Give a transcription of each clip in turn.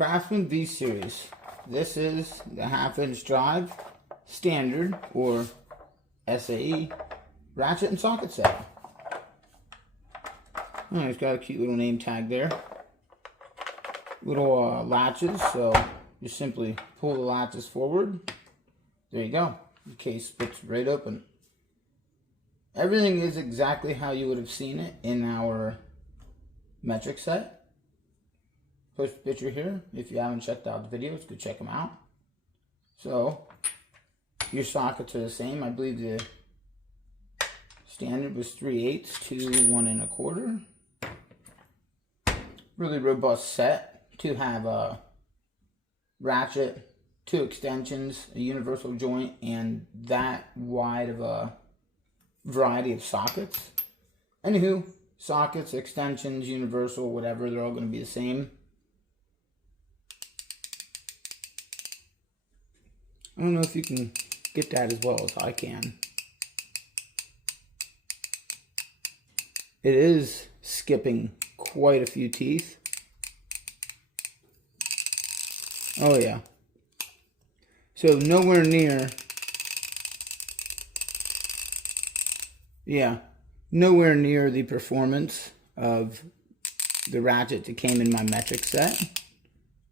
Craftsman Vseries. This is the 1/2-inch drive, standard, or SAE, ratchet and socket set. Oh, it's got a cute little name tag there. Little latches, so you simply pull the latches forward. There you go. The case splits right open. Everything is exactly how you would have seen it in our metric set. Post a picture here. If you haven't checked out the videos, go check them out. So, your sockets are the same. I believe the standard was 3/8 to 1 1/4. Really robust set to have a ratchet, 2 extensions, a universal joint, and that wide of a variety of sockets. Anywho, sockets, extensions, universal, whatever, they're all going to be the same. I don't know if you can get that as well as I can. It is skipping quite a few teeth. Oh yeah. So nowhere near, nowhere near the performance of the ratchet that came in my metric set.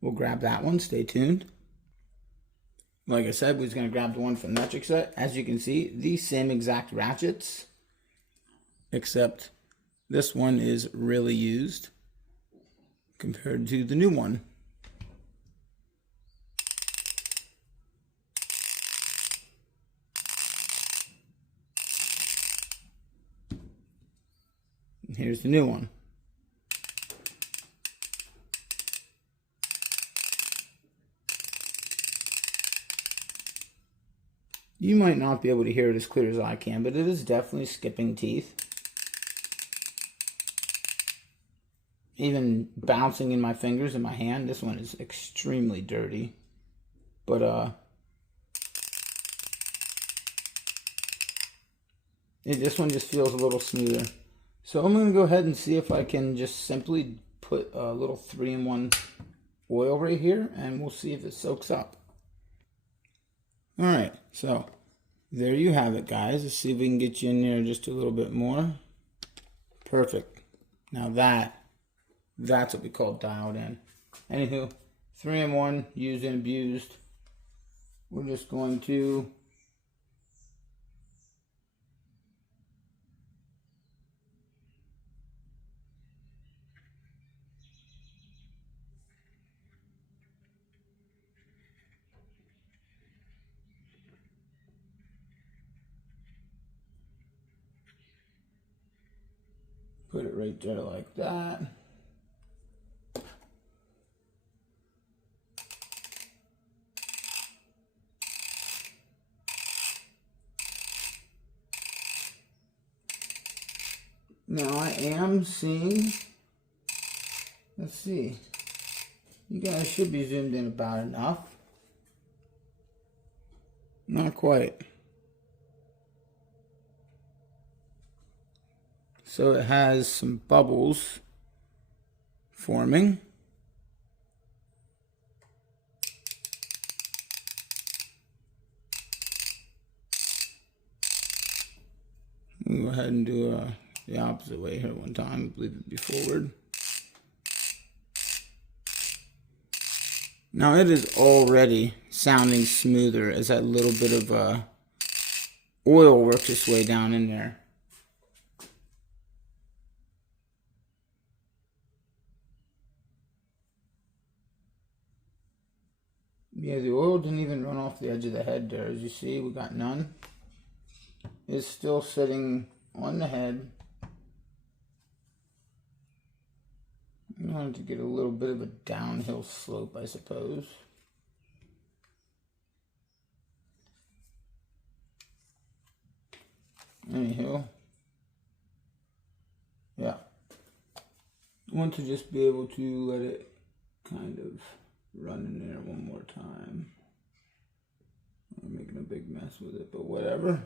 We'll grab that one, stay tuned. Like I said, we was going to grab the one from the metric set. As you can see, the same exact ratchets, except this one is really used compared to the new one. And here's the new one. You might not be able to hear it as clear as I can, but it is definitely skipping teeth. Even bouncing in my fingers and my hand. This one is extremely dirty. But, this one just feels a little smoother. So I'm going to go ahead and see if I can just simply put a little 3-in-1 oil right here, and we'll see if it soaks up. Alright, so there you have it, guys. Let's see if we can get you in there just a little bit more. Perfect. Now that's what we call dialed in. Anywho, 3-in-1, used and abused. We're just going to put it right there like that. Now I am seeing, let's see, you guys should be zoomed in about enough. Not quite. So it has some bubbles forming. We'll go ahead and do the opposite way here one time. I believe it'd be forward. Now it is already sounding smoother as that little bit of oil works its way down in there. Yeah, the oil didn't even run off the edge of the head there. As you see, we got none. It's still sitting on the head. I'm going to get a little bit of a downhill slope, I suppose. Anyhow, yeah. I want to just be able to let it kind of run in there one more time. I'm making a big mess with it, but whatever.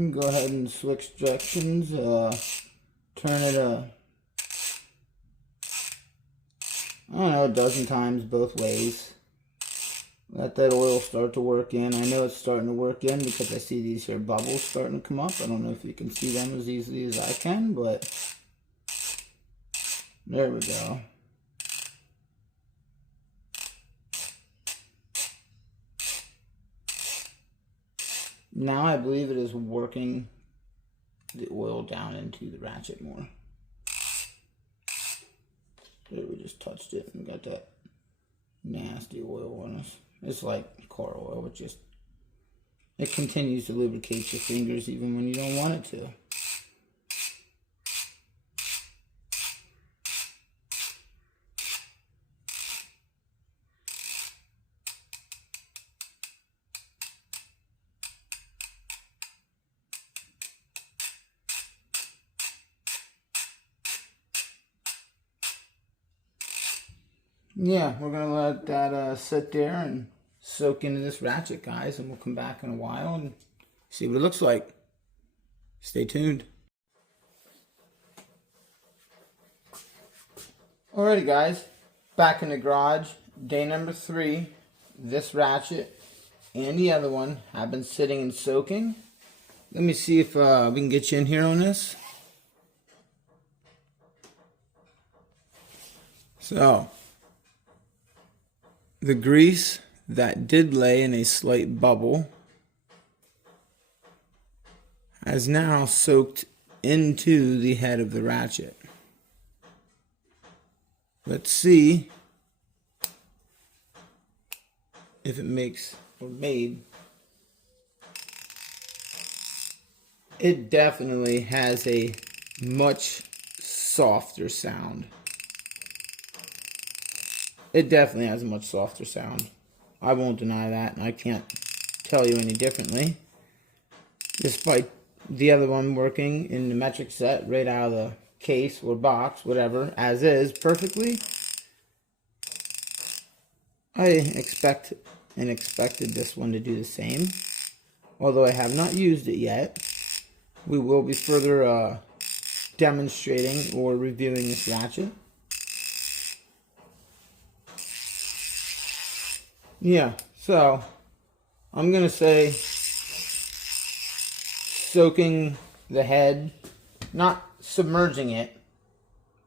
can go ahead and switch directions, turn it I don't know, a dozen times both ways. Let that oil start to work in. I know it's starting to work in because I see these here bubbles starting to come up. I don't know if you can see them as easily as I can, but there we go. Now I believe it is working the oil down into the ratchet more. There, we just touched it and got that nasty oil on us. It's like car oil, it continues to lubricate your fingers even when you don't want it to. Yeah, we're going to let that sit there and soak into this ratchet, guys, and we'll come back in a while and see what it looks like. Stay tuned. Alrighty, guys, back in the garage, day number 3. This ratchet and the other one have been sitting and soaking. Let me see if we can get you in here on this. So, the grease that did lay in a slight bubble has now soaked into the head of the ratchet. Let's see if it makes or made. It definitely has a much softer sound. It definitely has a much softer sound. I won't deny that, and I can't tell you any differently. Despite the other one working in the metric set right out of the case or box, whatever, as is, perfectly. I expected this one to do the same. Although I have not used it yet. We will be further demonstrating or reviewing this ratchet. Yeah, so I'm going to say soaking the head, not submerging it,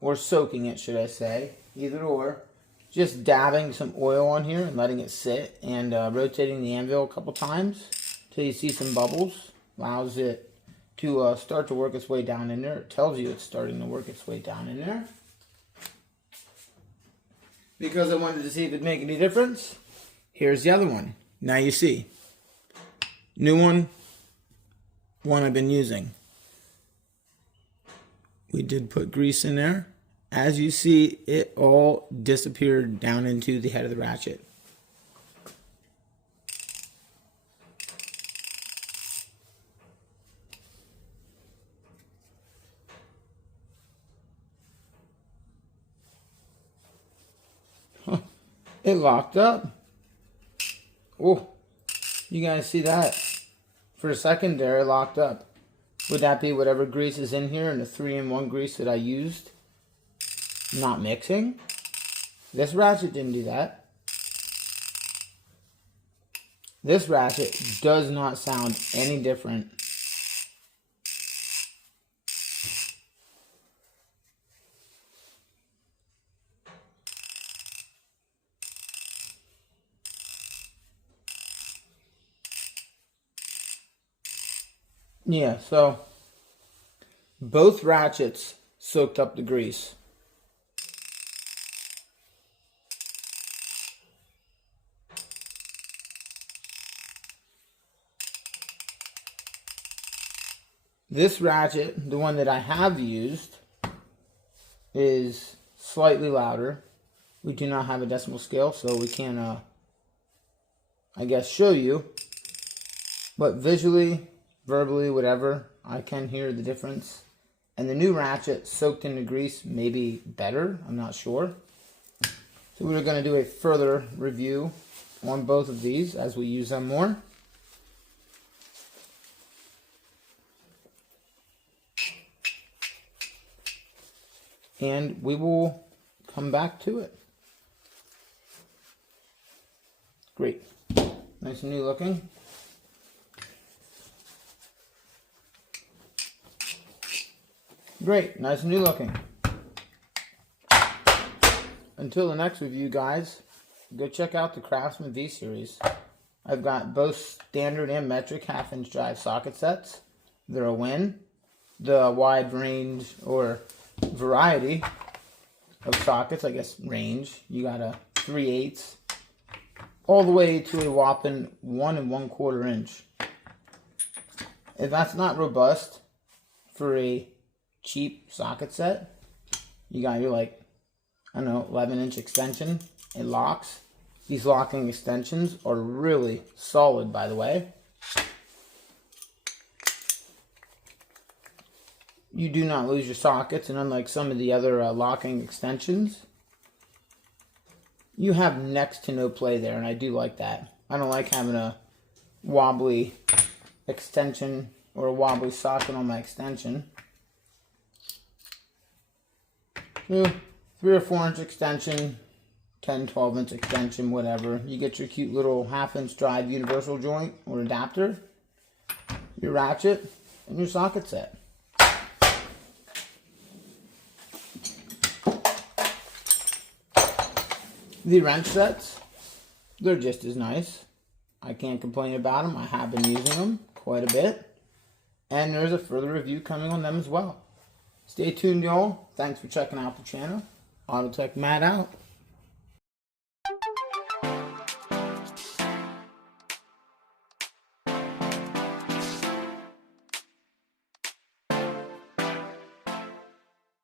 or soaking it, should I say, either or. Just dabbing some oil on here and letting it sit and rotating the anvil a couple times till you see some bubbles. Allows it to start to work its way down in there. It tells you it's starting to work its way down in there. Because I wanted to see if it'd make any difference. Here's the other one. Now you see. New one I've been using. We did put grease in there. As you see, it all disappeared down into the head of the ratchet. Huh. It locked up. Oh, you guys see that? For a second there, it locked up. Would that be whatever grease is in here and the 3-in-1 grease that I used? Not mixing? This ratchet didn't do that. This ratchet does not sound any different. Yeah, so both ratchets soaked up the grease. This ratchet, the one that I have used, is slightly louder. We do not have a decimal scale, so we can't, I guess, show you. But visually, verbally, whatever, I can hear the difference. And the new ratchet soaked in the grease may be better. I'm not sure. So we're going to do a further review on both of these as we use them more. and we will come back to it. Great. Nice and new looking. Great. Nice and new looking. Until the next review, guys, go check out the Craftsman Vseries. I've got both standard and metric 1/2-inch drive socket sets. They're a win. The wide range or variety of sockets, I guess range, you got a 3/8 all the way to a whopping 1 1/4 inch. If that's not robust for a cheap socket set, you got your, like, I don't know, 11-inch extension. It locks. These locking extensions are really solid, by the way. You do not lose your sockets, and unlike some of the other locking extensions, you have next to no play there, and I do like that. I don't like having a wobbly extension or a wobbly socket on my extension. So, 3 or 4 inch extension, 10, 12-inch extension, whatever. You get your cute little 1/2-inch drive universal joint or adapter, your ratchet, and your socket set. The wrench sets, they're just as nice. I can't complain about them. I have been using them quite a bit. And there's a further review coming on them as well. Stay tuned, y'all. Thanks for checking out the channel. Autotech Matt out.